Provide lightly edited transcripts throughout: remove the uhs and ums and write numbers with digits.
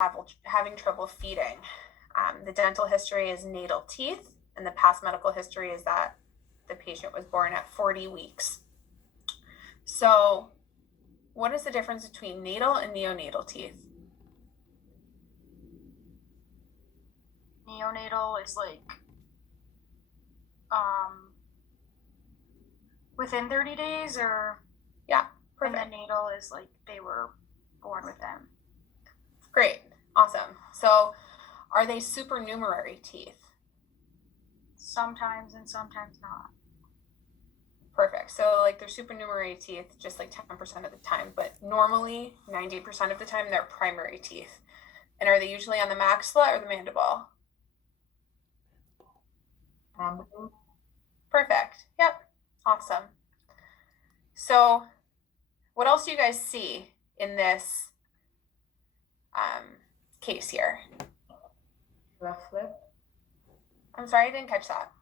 having trouble feeding. The dental history is natal teeth, and the past medical history is that the patient was born at 40 weeks. So what is the difference between natal and neonatal teeth? Neonatal is like within 30 days, or Yeah, and perfect. then natal is like they were born with them. Great, awesome. So are they supernumerary teeth? Sometimes and sometimes not. Perfect. So like they're supernumerary teeth just like 10% of the time, but normally 90% of the time they're primary teeth. And are they usually on the maxilla or the mandible? Perfect. Yep. Awesome. So what else do you guys see in this case here? Cleft lip. I'm sorry, I didn't catch that.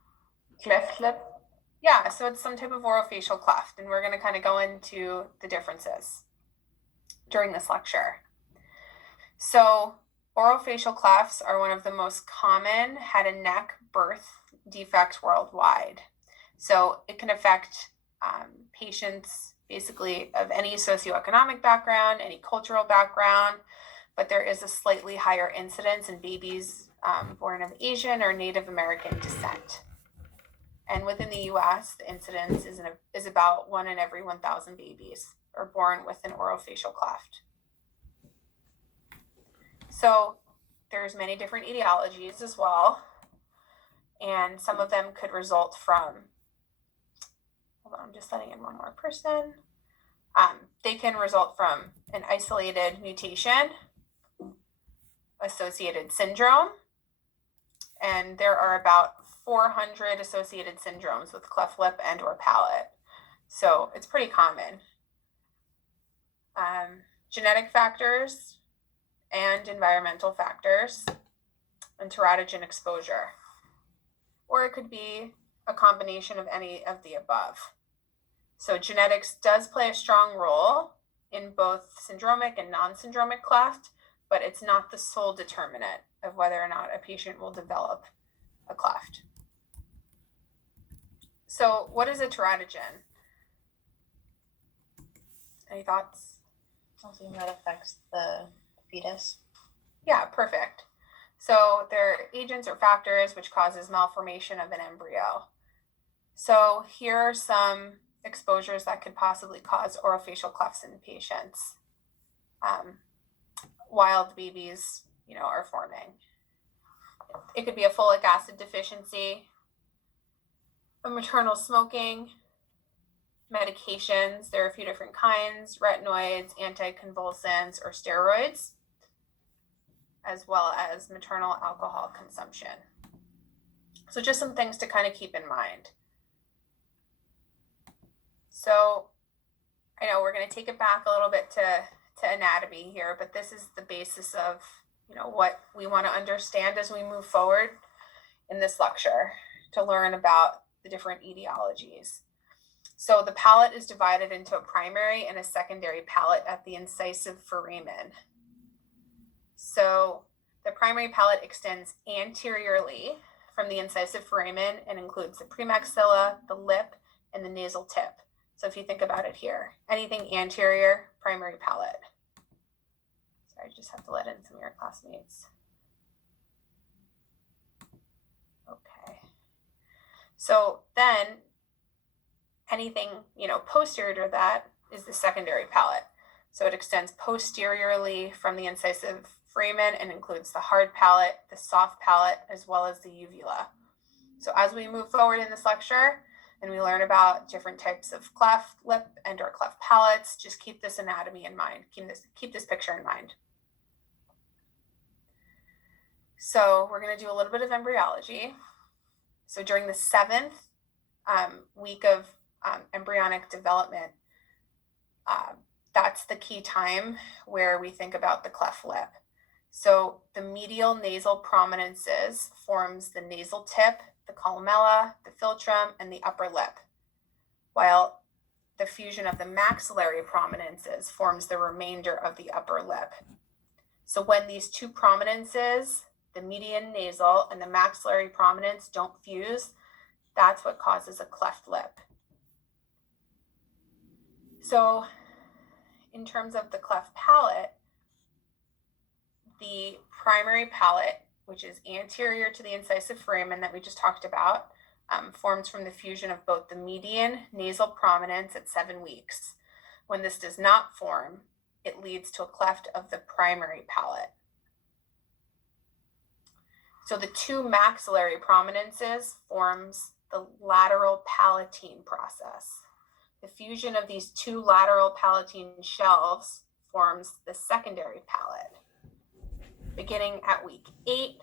Cleft lip. Yeah, so it's some type of orofacial cleft, and we're going to kind of go into the differences during this lecture. So orofacial clefts are one of the most common head and neck birth defects worldwide. So it can affect patients basically of any socioeconomic background, any cultural background, but there is a slightly higher incidence in babies born of Asian or Native American descent. And within the US, the incidence is about 1 in every 1,000 babies are born with an orofacial cleft. So there's many different etiologies as well, and some of them could result from, hold on, I'm just letting in one more person. They can result from an isolated mutation, associated syndrome, and there are about 400 associated syndromes with cleft lip and or palate. So it's pretty common. Genetic factors and environmental factors and teratogen exposure. Or it could be a combination of any of the above. So genetics does play a strong role in both syndromic and non-syndromic cleft, but it's not the sole determinant of whether or not a patient will develop a cleft. So what is a teratogen? Any thoughts? Something that affects the fetus. Yeah, perfect. So they're agents or factors which causes malformation of an embryo. So here are some exposures that could possibly cause orofacial clefts in patients while the babies, are forming. It could be a folic acid deficiency, a maternal smoking, medications. There are a few different kinds: retinoids, anticonvulsants, or steroids, as well as maternal alcohol consumption. So just some things to kind of keep in mind. So I know we're going to take it back a little bit to anatomy here, but this is the basis of what we want to understand as we move forward in this lecture to learn about the different etiologies. So the palate is divided into a primary and a secondary palate at the incisive foramen. So the primary palate extends anteriorly from the incisive foramen and includes the premaxilla, the lip, and the nasal tip. So if you think about it here, anything anterior, primary palate. Sorry, I just have to let in some of your classmates. Okay. So then anything, posterior to that is the secondary palate. So it extends posteriorly from the incisive foramen and includes the hard palate, the soft palate, as well as the uvula. So as we move forward in this lecture and we learn about different types of cleft lip and or cleft palates, just keep this anatomy in mind. Keep this picture in mind. So we're going to do a little bit of embryology. So during the 7th week of embryonic development, that's the key time where we think about the cleft lip. So the medial nasal prominences forms the nasal tip, the columella, the philtrum, and the upper lip, while the fusion of the maxillary prominences forms the remainder of the upper lip. So when these two prominences, the median nasal and the maxillary prominence, don't fuse, that's what causes a cleft lip. So in terms of the cleft palate, the primary palate, which is anterior to the incisive foramen that we just talked about, forms from the fusion of both the median nasal prominence at 7 weeks. When this does not form, it leads to a cleft of the primary palate. So the two maxillary prominences forms the lateral palatine process. The fusion of these two lateral palatine shelves forms the secondary palate, beginning at week 8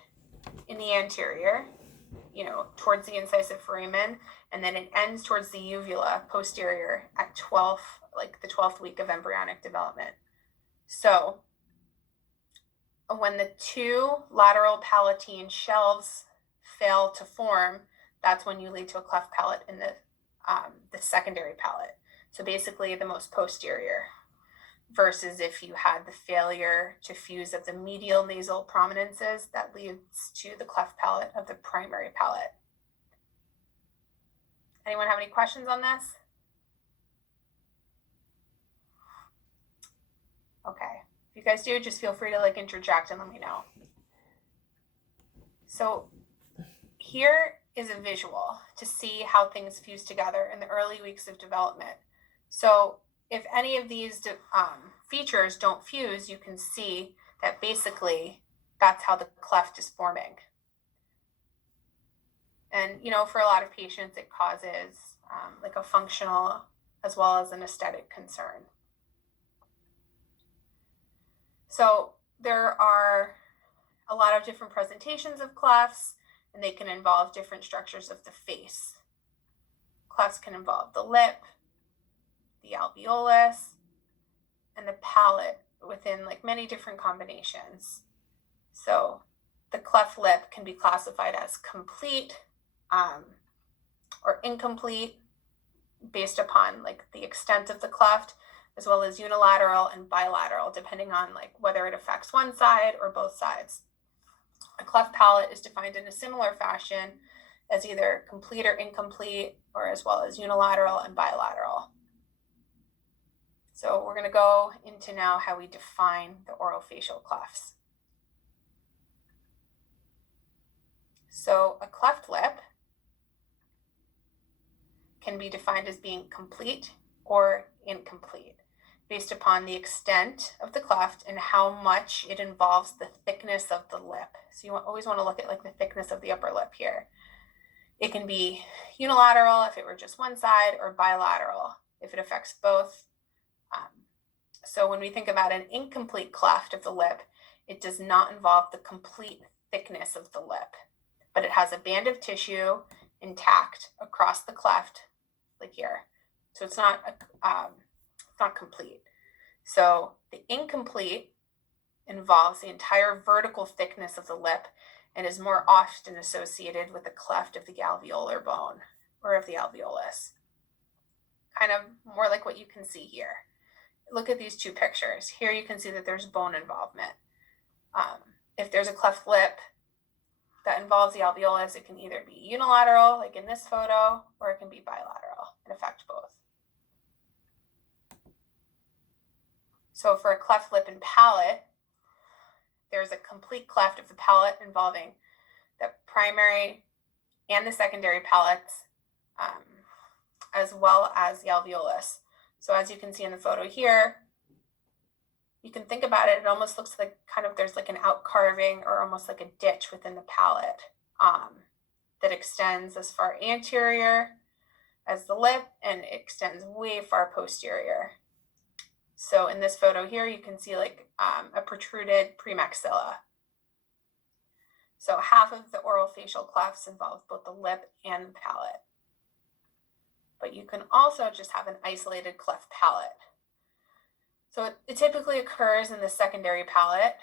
in the anterior, towards the incisive foramen, and then it ends towards the uvula posterior at 12, like the 12th week of embryonic development. So when the two lateral palatine shelves fail to form, that's when you lead to a cleft palate in the secondary palate. So basically the most posterior, versus if you had the failure to fuse of the medial nasal prominences, that leads to the cleft palate of the primary palate. Anyone have any questions on this? Okay. If you guys do, just feel free to interject and let me know. So here is a visual to see how things fuse together in the early weeks of development. So if any of these features don't fuse, you can see that basically that's how the cleft is forming. And, for a lot of patients, it causes a functional as well as an aesthetic concern. So there are a lot of different presentations of clefts, and they can involve different structures of the face. Clefts can involve the lip, the alveolus, and the palate within many different combinations. So the cleft lip can be classified as complete or incomplete based upon the extent of the cleft, as well as unilateral and bilateral, depending on whether it affects one side or both sides. A cleft palate is defined in a similar fashion as either complete or incomplete, or as well as unilateral and bilateral. So we're going to go into now how we define the orofacial clefts. So a cleft lip can be defined as being complete or incomplete based upon the extent of the cleft and how much it involves the thickness of the lip. So you always want to look at the thickness of the upper lip here. It can be unilateral if it were just one side, or bilateral if it affects both. So when we think about an incomplete cleft of the lip, it does not involve the complete thickness of the lip, but it has a band of tissue intact across the cleft, like here. So it's not complete. So the incomplete involves the entire vertical thickness of the lip and is more often associated with the cleft of the alveolar bone or of the alveolus. Kind of more like what you can see here. Look at these two pictures. Here you can see that there's bone involvement. If there's a cleft lip that involves the alveolus, it can either be unilateral, like in this photo, or it can be bilateral and affect both. So for a cleft lip and palate, there's a complete cleft of the palate involving the primary and the secondary palates, as well as the alveolus. So as you can see in the photo here, you can think about it, it almost looks like there's an out carving or almost like a ditch within the palate that extends as far anterior as the lip and extends way far posterior. So in this photo here, you can see a protruded premaxilla. So half of the orofacial clefts involve both the lip and the palate. But you can also just have an isolated cleft palate. So it typically occurs in the secondary palate.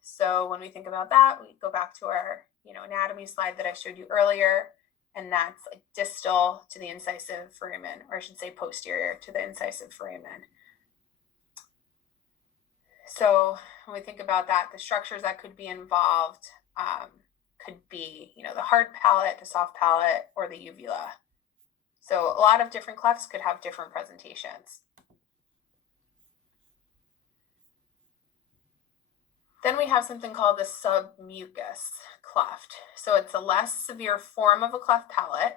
So when we think about that, we go back to our anatomy slide that I showed you earlier, and that's distal to the incisive foramen, or I should say posterior to the incisive foramen. So when we think about that, the structures that could be involved could be, the hard palate, the soft palate, or the uvula. So a lot of different clefts could have different presentations. Then we have something called the submucous cleft. So it's a less severe form of a cleft palate.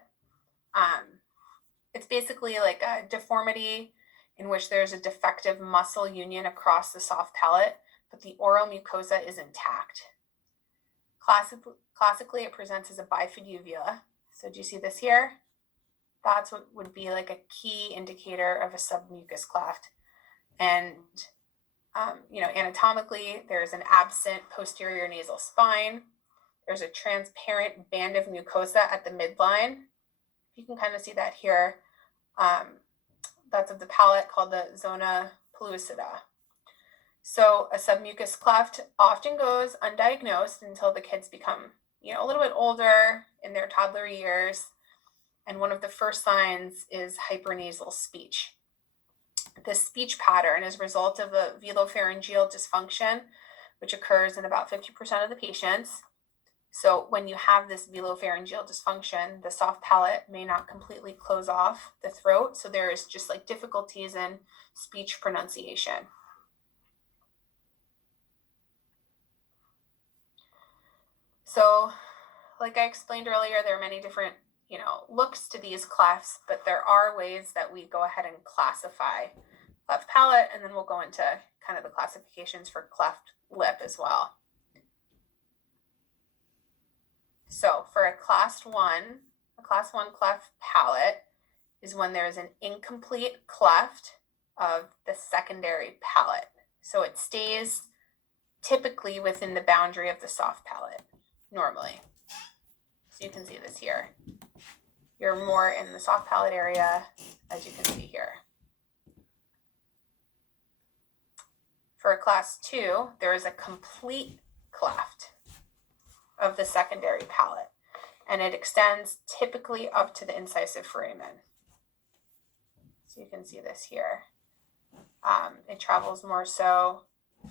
It's basically like a deformity in which there's a defective muscle union across the soft palate, but the oral mucosa is intact. Classically, it presents as a bifid uvula. So do you see this here? That's what would be like a key indicator of a submucous cleft. And anatomically, there's an absent posterior nasal spine. There's a transparent band of mucosa at the midline. You can kind of see that here. That's of the palate, called the zona pellucida. So a submucous cleft often goes undiagnosed until the kids become, a little bit older, in their toddler years. And one of the first signs is hypernasal speech. This speech pattern is a result of a velopharyngeal dysfunction, which occurs in about 50% of the patients. So when you have this velopharyngeal dysfunction, the soft palate may not completely close off the throat. So there is just like difficulties in speech pronunciation. So like I explained earlier, there are many different, looks to these clefts, but there are ways that we go ahead and classify cleft palate, and then we'll go into kind of the classifications for cleft lip as well. So for a class 1 cleft palate is when there is an incomplete cleft of the secondary palate. So it stays typically within the boundary of the soft palate, normally. So you can see this here. You're more in the soft palate area, as you can see here. For a class 2, there is a complete cleft of the secondary palate, and it extends typically up to the incisive foramen. So you can see this here. It travels more so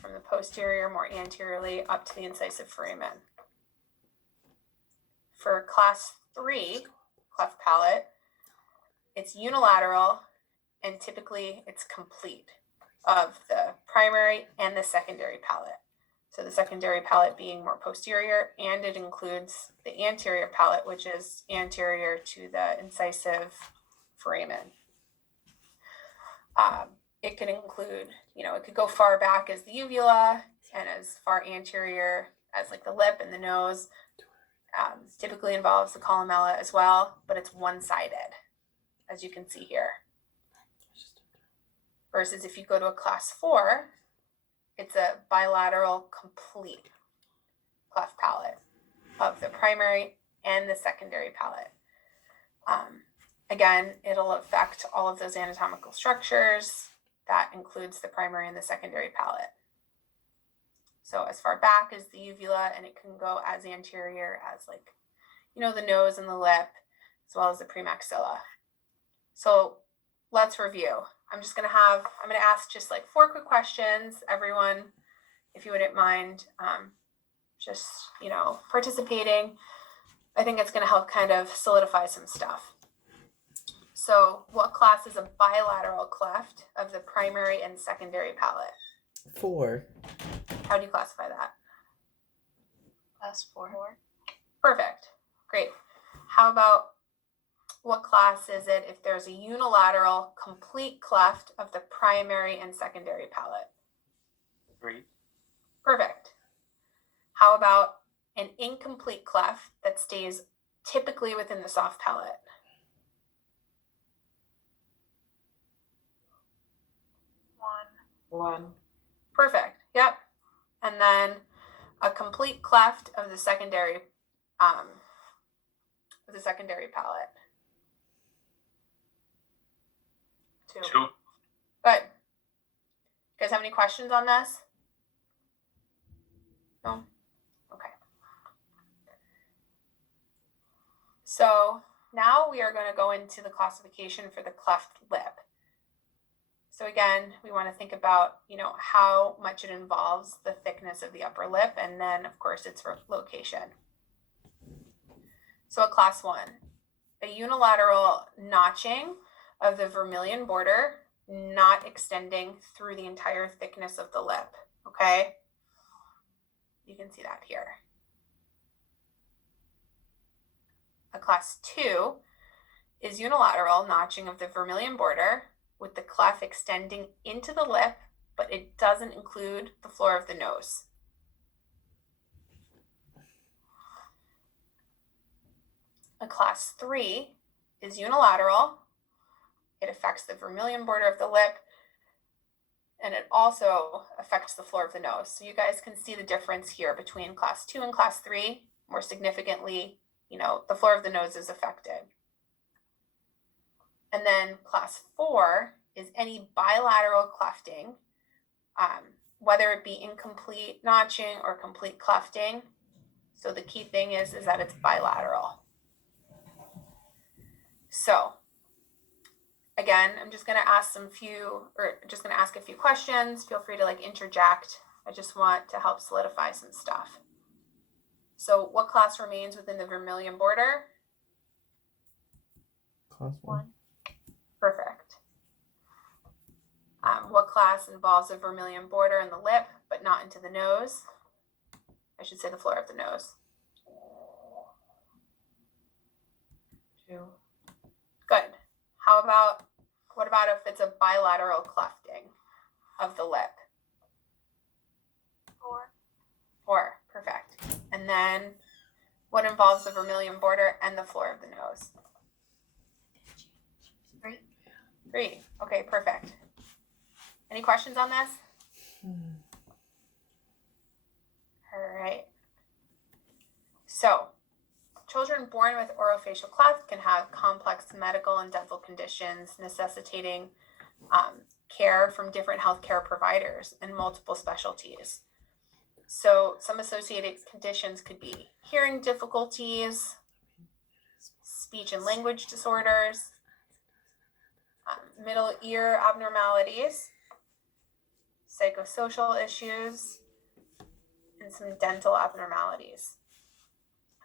from the posterior, more anteriorly, up to the incisive foramen. For class 3 cleft palate, it's unilateral, and typically it's complete of the primary and the secondary palate. So the secondary palate being more posterior, and it includes the anterior palate, which is anterior to the incisive foramen. It could include, it could go far back as the uvula and as far anterior as like the lip and the nose. Typically involves the columella as well, but it's one-sided, as you can see here. Versus if you go to a class 4, it's a bilateral complete cleft palate of the primary and the secondary palate. Again, it'll affect all of those anatomical structures. That includes the primary and the secondary palate. So as far back as the uvula, and it can go as anterior as the nose and the lip, as well as the premaxilla. So let's review. I'm going to ask just 4 quick questions, everyone, if you wouldn't mind participating. I think it's going to help kind of solidify some stuff. So what class is a bilateral cleft of the primary and secondary palate? 4. How do you classify that? Class 4. Perfect. Great. How about what class is it if there's a unilateral complete cleft of the primary and secondary palate? 3. Perfect. How about an incomplete cleft that stays typically within the soft palate? 1. Perfect. Yep. And then a complete cleft of the secondary palate. Two. Good. You guys have any questions on this? No? Okay. So now we are going to go into the classification for the cleft lip. So again, we want to think about, how much it involves the thickness of the upper lip and then, of course, its location. So a class 1, a unilateral notching of the vermilion border, not extending through the entire thickness of the lip, okay? You can see that here. A class 2 is unilateral notching of the vermilion border with the cleft extending into the lip, but it doesn't include the floor of the nose. A class 3 is unilateral. It affects the vermilion border of the lip, and it also affects the floor of the nose. So you guys can see the difference here between class 2 and class 3. More significantly, the floor of the nose is affected. And then class 4 is any bilateral clefting, whether it be incomplete notching or complete clefting. So the key thing is that it's bilateral. So again, I'm just going to ask a few questions. Feel free to interject. I just want to help solidify some stuff. So what class remains within the vermilion border? Class 1. Perfect. What class involves a vermilion border in the lip, but not into the nose? I should say the floor of the nose. 2. Good. What about if it's a bilateral clefting of the lip? 4. 4. Perfect. And then what involves the vermilion border and the floor of the nose? 3. 3. Okay, perfect. Any questions on this? All right. So, children born with orofacial cleft can have complex medical and dental conditions necessitating care from different healthcare providers and multiple specialties. So some associated conditions could be hearing difficulties, speech and language disorders, middle ear abnormalities, psychosocial issues, and some dental abnormalities.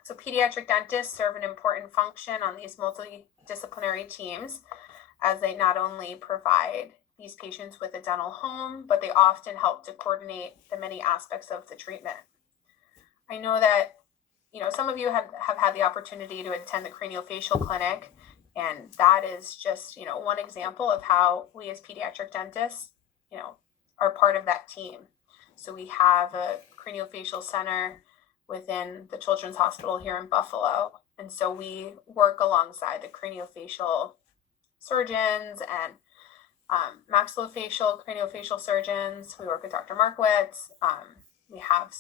So pediatric dentists serve an important function on these multidisciplinary teams, as they not only provide these patients with a dental home, but they often help to coordinate the many aspects of the treatment. I know that, some of you have had the opportunity to attend the craniofacial clinic, and that is just, one example of how we as pediatric dentists, are part of that team. So we have a craniofacial center within the Children's Hospital here in Buffalo. And so we work alongside the craniofacial surgeons and maxillofacial, craniofacial surgeons. We work with Dr. Markowitz. We have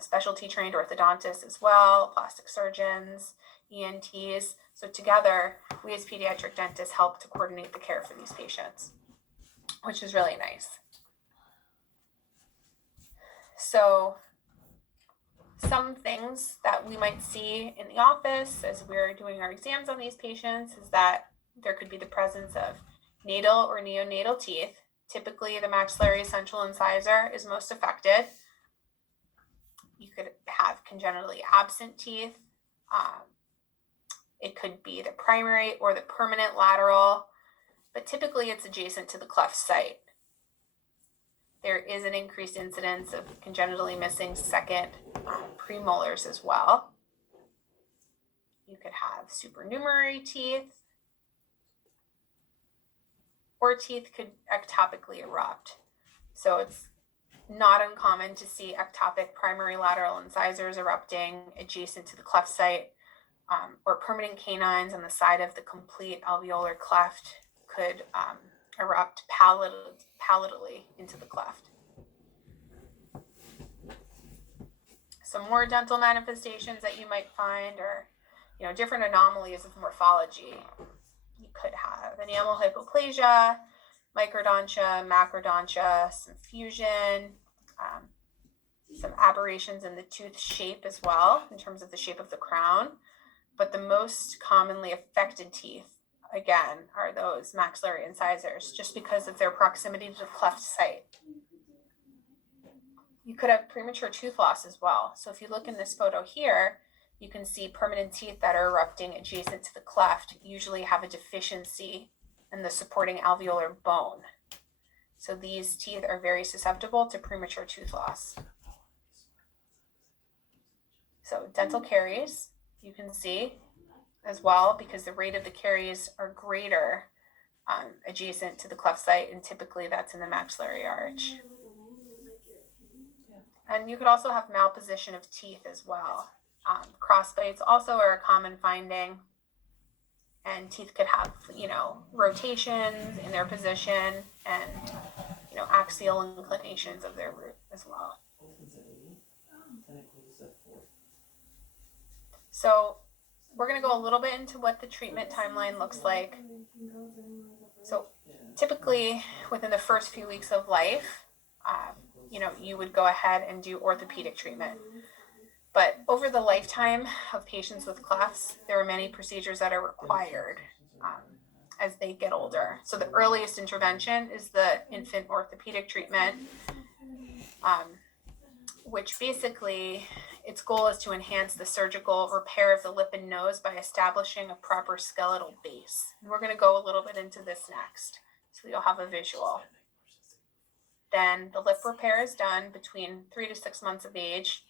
specialty trained orthodontists as well, plastic surgeons, ENTs. So together, we as pediatric dentists help to coordinate the care for these patients, which is really nice. So some things that we might see in the office as we're doing our exams on these patients is that there could be the presence of natal or neonatal teeth. Typically, the maxillary central incisor is most affected. You could have congenitally absent teeth. It could be the primary or the permanent lateral, but typically it's adjacent to the cleft site. There is an increased incidence of congenitally missing second premolars as well. You could have supernumerary teeth, or teeth could ectopically erupt. So it's not uncommon to see ectopic primary lateral incisors erupting adjacent to the cleft site, or permanent canines on the side of the complete alveolar cleft could erupt palatally into the cleft. Some more dental manifestations that you might find are, different anomalies of morphology. You could have enamel hypoplasia, microdontia, macrodontia, some fusion, some aberrations in the tooth shape as well, in terms of the shape of the crown. But the most commonly affected teeth again, are those maxillary incisors, just because of their proximity to the cleft site. You could have premature tooth loss as well. So if you look in this photo here, you can see permanent teeth that are erupting adjacent to the cleft usually have a deficiency in the supporting alveolar bone. So these teeth are very susceptible to premature tooth loss. So dental caries, you can see as well, because the rate of the caries are greater adjacent to the cleft site, and typically that's in the maxillary arch. And you could also have malposition of teeth as well. Crossbites also are a common finding, and teeth could have, rotations in their position and, axial inclinations of their root as well. So we're going to go a little bit into what the treatment timeline looks like. So typically within the first few weeks of life, you would go ahead and do orthopedic treatment. But over the lifetime of patients with clefts, there are many procedures that are required as they get older. So the earliest intervention is the infant orthopedic treatment, which basically its goal is to enhance the surgical repair of the lip and nose by establishing a proper skeletal base. And we're going to go a little bit into this next, so you'll have a visual. Then the lip repair is done between 3 to 6 months of age.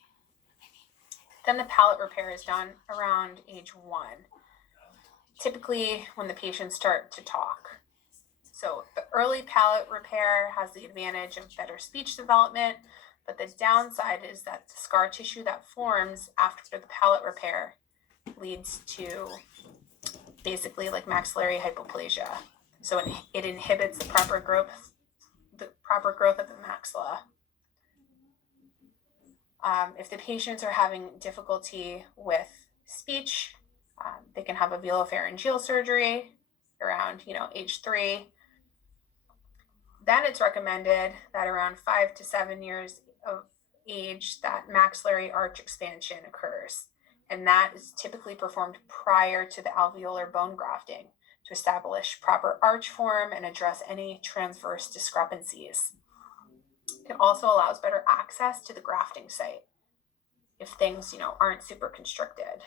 Then the palate repair is done around age 1, typically when the patients start to talk. So the early palate repair has the advantage of better speech development, but the downside is that the scar tissue that forms after the palate repair leads to basically like maxillary hypoplasia. So it inhibits the proper growth of the maxilla. If the patients are having difficulty with speech, they can have a velopharyngeal surgery around, age 3. Then it's recommended that around 5 to 7 years of age, that maxillary arch expansion occurs. And that is typically performed prior to the alveolar bone grafting to establish proper arch form and address any transverse discrepancies. It also allows better access to the grafting site if things, aren't super constricted.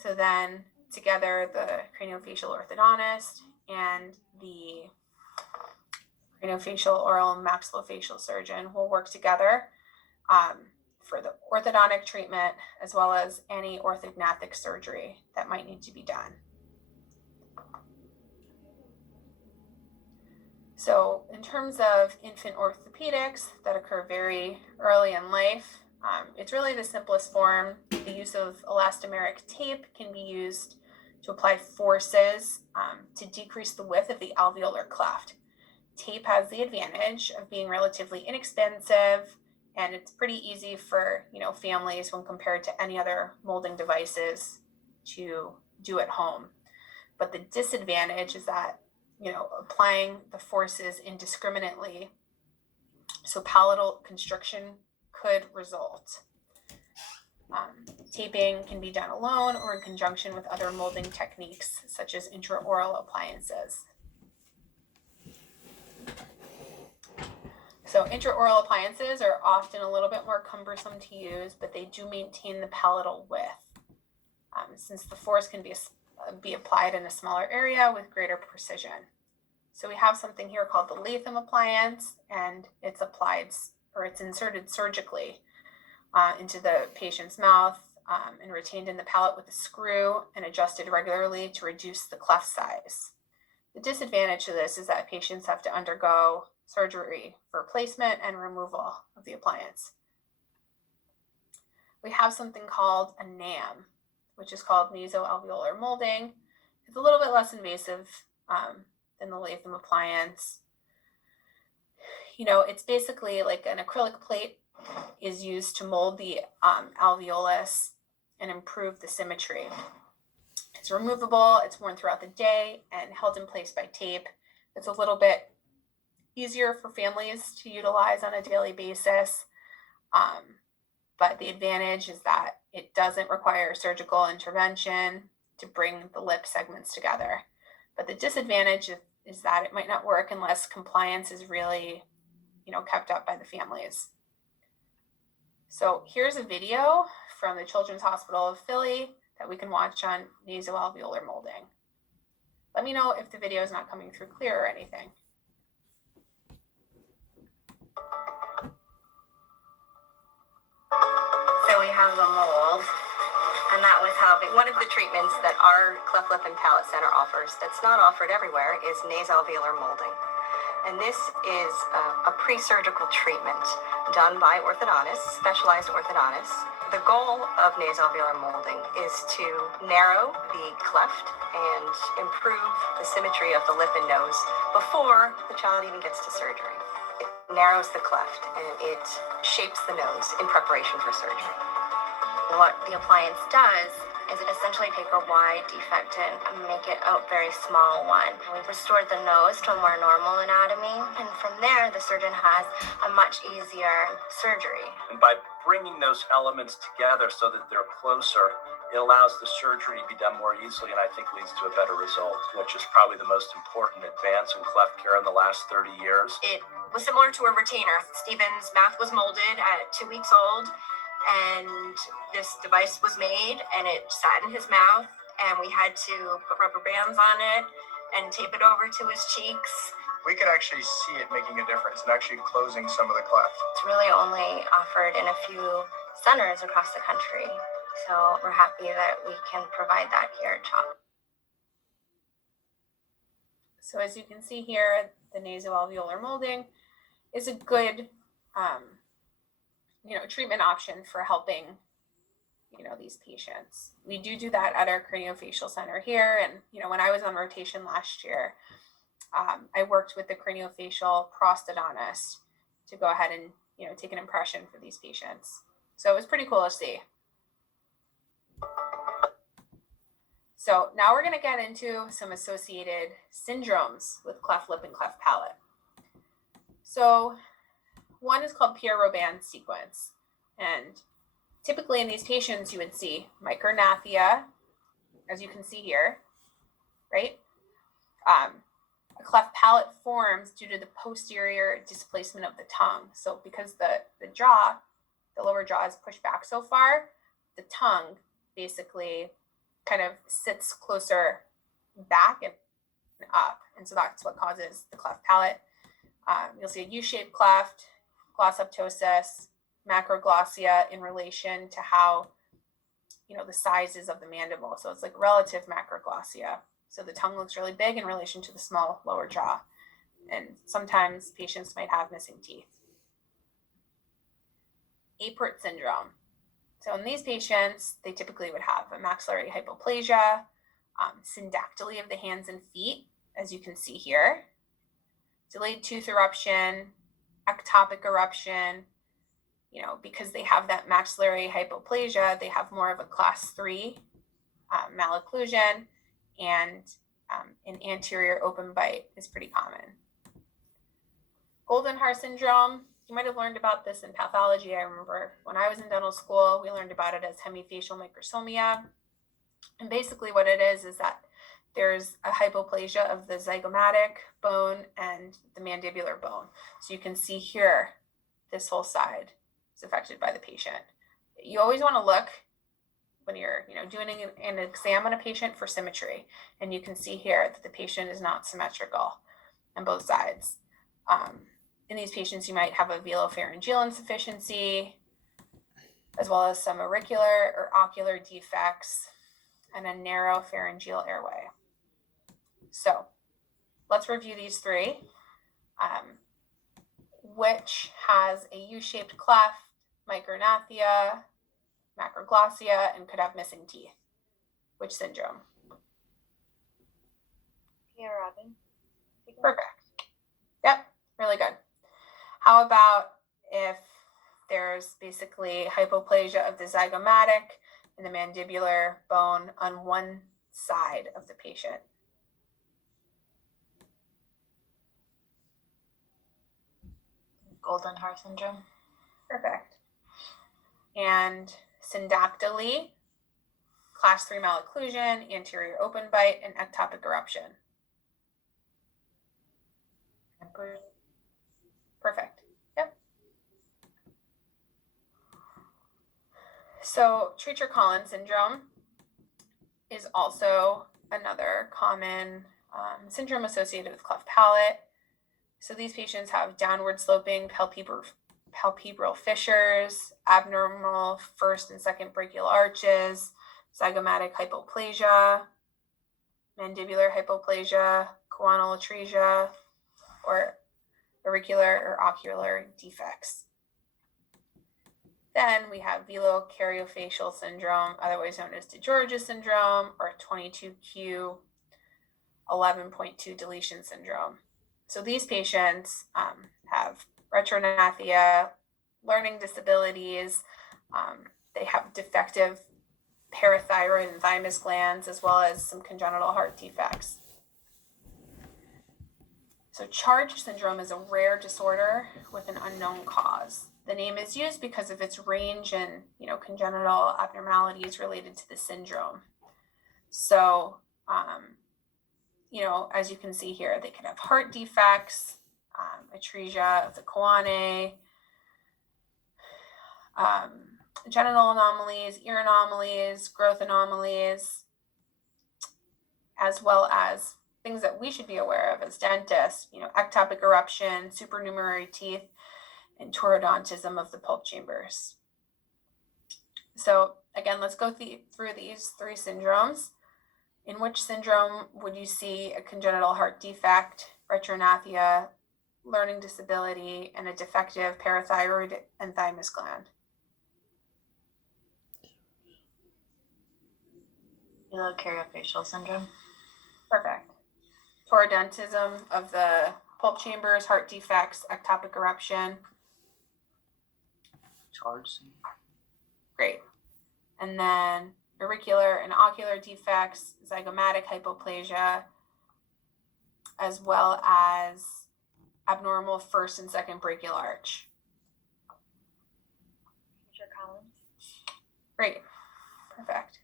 So then together the craniofacial orthodontist and the craniofacial oral and maxillofacial surgeon will work together for the orthodontic treatment as well as any orthognathic surgery that might need to be done. So in terms of infant orthopedics that occur very early in life, it's really the simplest form. The use of elastomeric tape can be used to apply forces to decrease the width of the alveolar cleft. Tape has the advantage of being relatively inexpensive, and it's pretty easy for families when compared to any other molding devices to do at home. But the disadvantage is that applying the forces indiscriminately, so palatal constriction could result. Taping can be done alone or in conjunction with other molding techniques such as intraoral appliances. So intraoral appliances are often a little bit more cumbersome to use, but they do maintain the palatal width since the force can be applied in a smaller area with greater precision. So we have something here called the Latham appliance, and it's inserted surgically into the patient's mouth and retained in the palate with a screw and adjusted regularly to reduce the cleft size. The disadvantage to this is that patients have to undergo surgery for placement and removal of the appliance. We have something called a NAM, which is called nasoalveolar molding. It's a little bit less invasive than the Latham appliance. It's basically like an acrylic plate is used to mold the alveolus and improve the symmetry. It's removable, it's worn throughout the day and held in place by tape. It's a little bit easier for families to utilize on a daily basis, but the advantage is that it doesn't require surgical intervention, to bring the lip segments together. But the disadvantage is that it might not work unless compliance is really, kept up by the families. So here's a video from the Children's Hospital of Philly that we can watch on nasoalveolar molding. Let me know if the video is not coming through clear or anything. So we have the mold, and that was how one of the treatments that our Cleft Lip and Palate Center offers that's not offered everywhere is nasoalveolar molding. And this is a pre-surgical treatment done by orthodontists, specialized orthodontists. The goal of nasoalveolar molding is to narrow the cleft and improve the symmetry of the lip and nose before the child even gets to surgery. It narrows the cleft and it shapes the nose in preparation for surgery. What the appliance does is it essentially take a wide defect and make it a very small one. We've restored the nose to a more normal anatomy, and from there the surgeon has a much easier surgery. And by bringing those elements together so that they're closer, it allows the surgery to be done more easily, and I think leads to a better result, which is probably the most important advance in cleft care in the last 30 years. It was similar to a retainer. Stephen's mouth was molded at 2 weeks old, and this device was made, and it sat in his mouth, and we had to put rubber bands on it and tape it over to his cheeks. We could actually see it making a difference and actually closing some of the cleft. It's really only offered in a few centers across the country, so we're happy that we can provide that here at CHOP. So as you can see here, the nasoalveolar molding is a good treatment option for helping, these patients. We do that at our craniofacial center here. And, when I was on rotation last year, I worked with the craniofacial prosthodontist to go ahead and, take an impression for these patients. So it was pretty cool to see. So now we're going to get into some associated syndromes with cleft lip and cleft palate. So one is called Pierre-Robin sequence. And typically in these patients, you would see micrognathia, as you can see here, right? A cleft palate forms due to the posterior displacement of the tongue. So because the lower jaw is pushed back so far, the tongue basically kind of sits closer back and up. And so that's what causes the cleft palate. You'll see a U-shaped cleft, glossoptosis, macroglossia in relation to how, the sizes of the mandible. So it's like relative macroglossia. So the tongue looks really big in relation to the small lower jaw. And sometimes patients might have missing teeth. Apert syndrome. So in these patients, they typically would have a maxillary hypoplasia, syndactyly of the hands and feet, as you can see here, delayed tooth eruption, ectopic eruption. Because they have that maxillary hypoplasia, they have more of a class 3 malocclusion, and an anterior open bite is pretty common. Goldenhar syndrome, you might have learned about this in pathology. I remember when I was in dental school, we learned about it as hemifacial microsomia. And basically what it is that there's a hypoplasia of the zygomatic bone and the mandibular bone. So you can see here, this whole side is affected by the patient. You always want to look when you're doing an exam on a patient for symmetry. And you can see here that the patient is not symmetrical on both sides. In these patients, you might have a velopharyngeal insufficiency, as well as some auricular or ocular defects, and a narrow pharyngeal airway. So let's review these three. Which has a U-shaped cleft, micrognathia, macroglossia, and could have missing teeth? Which syndrome? Pierre-Robin. Perfect. Yep, really good. How about if there's basically hypoplasia of the zygomatic and the mandibular bone on one side of the patient? Goldenhar syndrome. Perfect. And syndactyly, class 3 malocclusion, anterior open bite, and ectopic eruption. Perfect. Yep. So Treacher-Collins syndrome is also another common syndrome associated with cleft palate. So these patients have downward sloping palpebral fissures, abnormal first and second brachial arches, zygomatic hypoplasia, mandibular hypoplasia, choanal atresia, or auricular or ocular defects. Then we have velocaryofacial syndrome, otherwise known as DeGeorge syndrome, or 22q 11.2 deletion syndrome. So these patients have retrognathia, learning disabilities, they have defective parathyroid and thymus glands, as well as some congenital heart defects. So Charge syndrome is a rare disorder with an unknown cause. The name is used because of its range and congenital abnormalities related to the syndrome. So as you can see here, they could have heart defects, atresia of the choanae, genital anomalies, ear anomalies, growth anomalies, as well as things that we should be aware of as dentists, ectopic eruption, supernumerary teeth, and toroodontism of the pulp chambers. So again, let's go through these 3 syndromes. In which syndrome would you see a congenital heart defect, retrognathia, learning disability, and a defective parathyroid and thymus gland? Velocaryofacial syndrome. Perfect. Toroodontism of the pulp chambers, heart defects, ectopic eruption. Charge. Great. And then auricular and ocular defects, zygomatic hypoplasia, as well as abnormal first and second brachial arch. Treacher-Collins. Great. Perfect.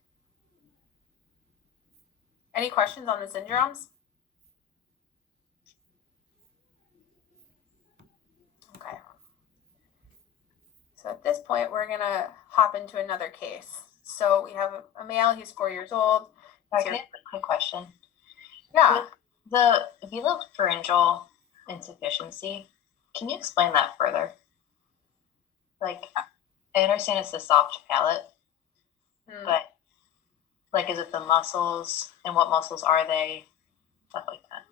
Any questions on the syndromes? Okay. So at this point, we're going to hop into another case. So we have a male, he's 4 years old. Sorry, can I ask a quick question? Yeah. With the velopharyngeal insufficiency, can you explain that further? Like, I understand it's the soft palate, but is it the muscles, and what muscles are they? Stuff like that.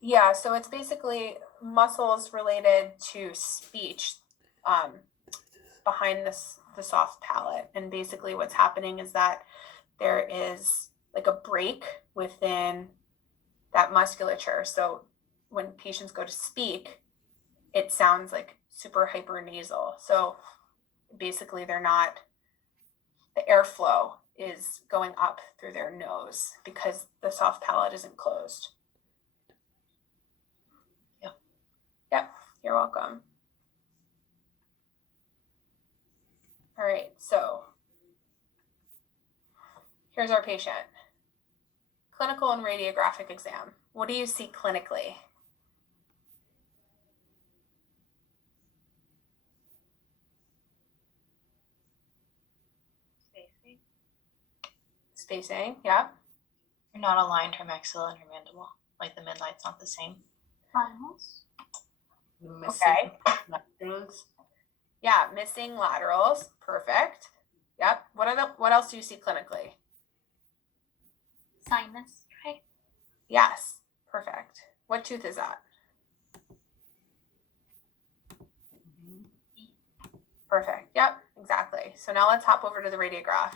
Yeah, so it's basically muscles related to speech behind the soft palate. And basically what's happening is that there is like a break within that musculature. So when patients go to speak, it sounds like super hypernasal. So basically the airflow is going up through their nose because the soft palate isn't closed. Yep, you're welcome. All right, so here's our patient. Clinical and radiographic exam. What do you see clinically? Spacing, yeah. You're not aligned her maxilla and her mandible. Like the midlight's not the same. Finals. Okay. Yeah, missing laterals. Perfect. Yep. What else do you see clinically? Sinus, right? Yes. Perfect. What tooth is that? Perfect. Yep, exactly. So now let's hop over to the radiograph.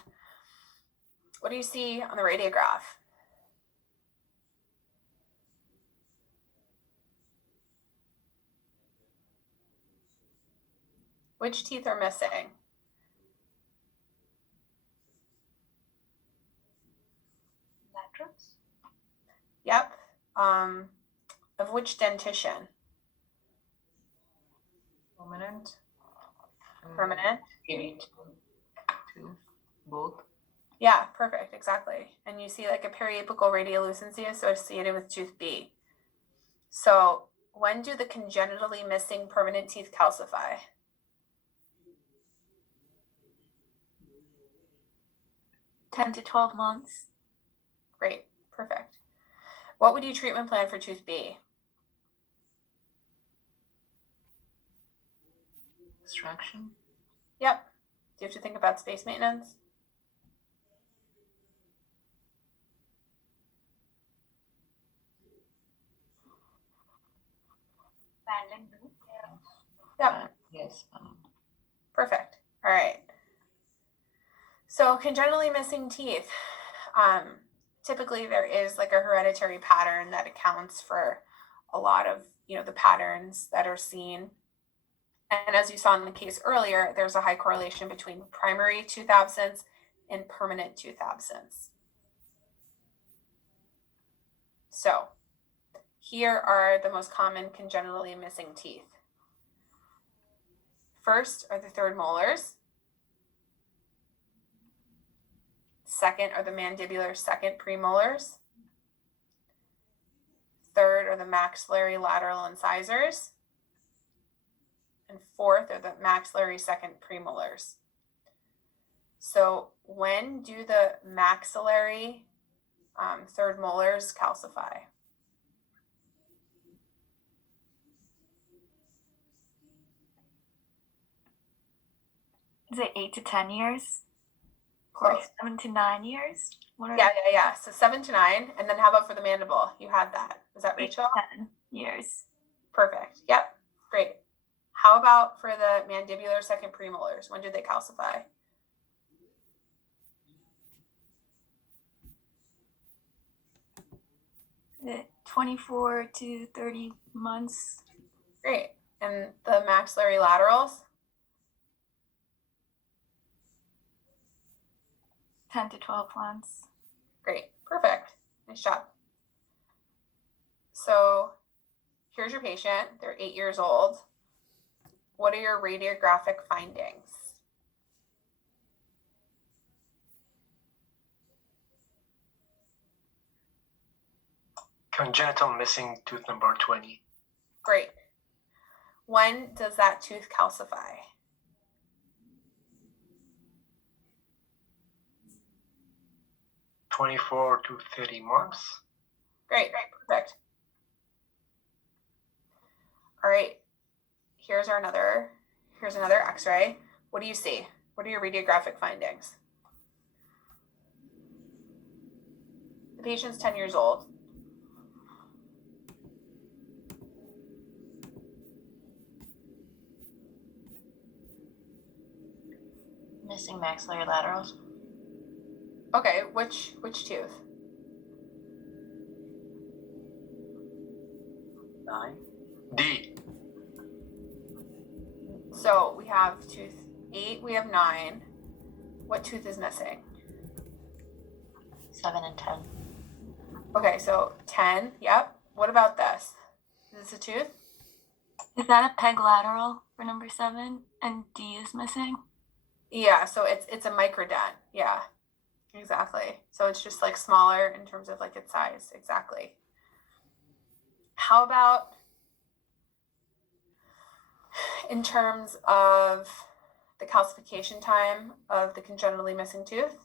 What do you see on the radiograph? Which teeth are missing? Laterals. Yep. Of which dentition? Permanent. Permanent. Maybe two, both. Yeah, perfect, exactly. And you see like a periapical radiolucency associated with tooth B. So when do the congenitally missing permanent teeth calcify? 10 to 12 months. Great, perfect. What would you treatment plan for tooth B? Extraction? Yep. Do you have to think about space maintenance? Abandoned root. Yep. Yes. Perfect. All right. So congenitally missing teeth. Typically there is like a hereditary pattern that accounts for a lot of, the patterns that are seen. And as you saw in the case earlier, there's a high correlation between primary tooth absence and permanent tooth absence. So here are the most common congenitally missing teeth. First are the third molars. Second are the mandibular second premolars. Third are the maxillary lateral incisors. And fourth are the maxillary second premolars. So when do the maxillary third molars calcify? Is it 8 to 10 years? Close. Or 7 to 9 years? What are Yeah. So 7 to 9. And then how about for the mandible? You had that. Was that 8 Rachel? to 10 years. Perfect. Yep. Great. How about for the mandibular second premolars? When do they calcify? Is it 24 to 30 months? Great. And the maxillary laterals? 10 to 12 months. Great. Perfect. Nice job. So here's your patient. They're 8 years old. What are your radiographic findings? Congenital missing tooth number 20. Great. When does that tooth calcify? (24 to 30 months). Great. Perfect. All right. Here's another x-ray. What do you see? What are your radiographic findings? The patient's 10 years old. Missing maxillary laterals? Okay, which tooth? 9. D. So we have tooth 8, we have 9. What tooth is missing? 7 and 10. Okay, so 10, yep. What about this? Is this a tooth? Is that a peg lateral for number 7? And D is missing? Yeah, so it's a microdent. Yeah, exactly. So it's just like smaller in terms of like its size. Exactly. How about in terms of the calcification time of the congenitally missing tooth?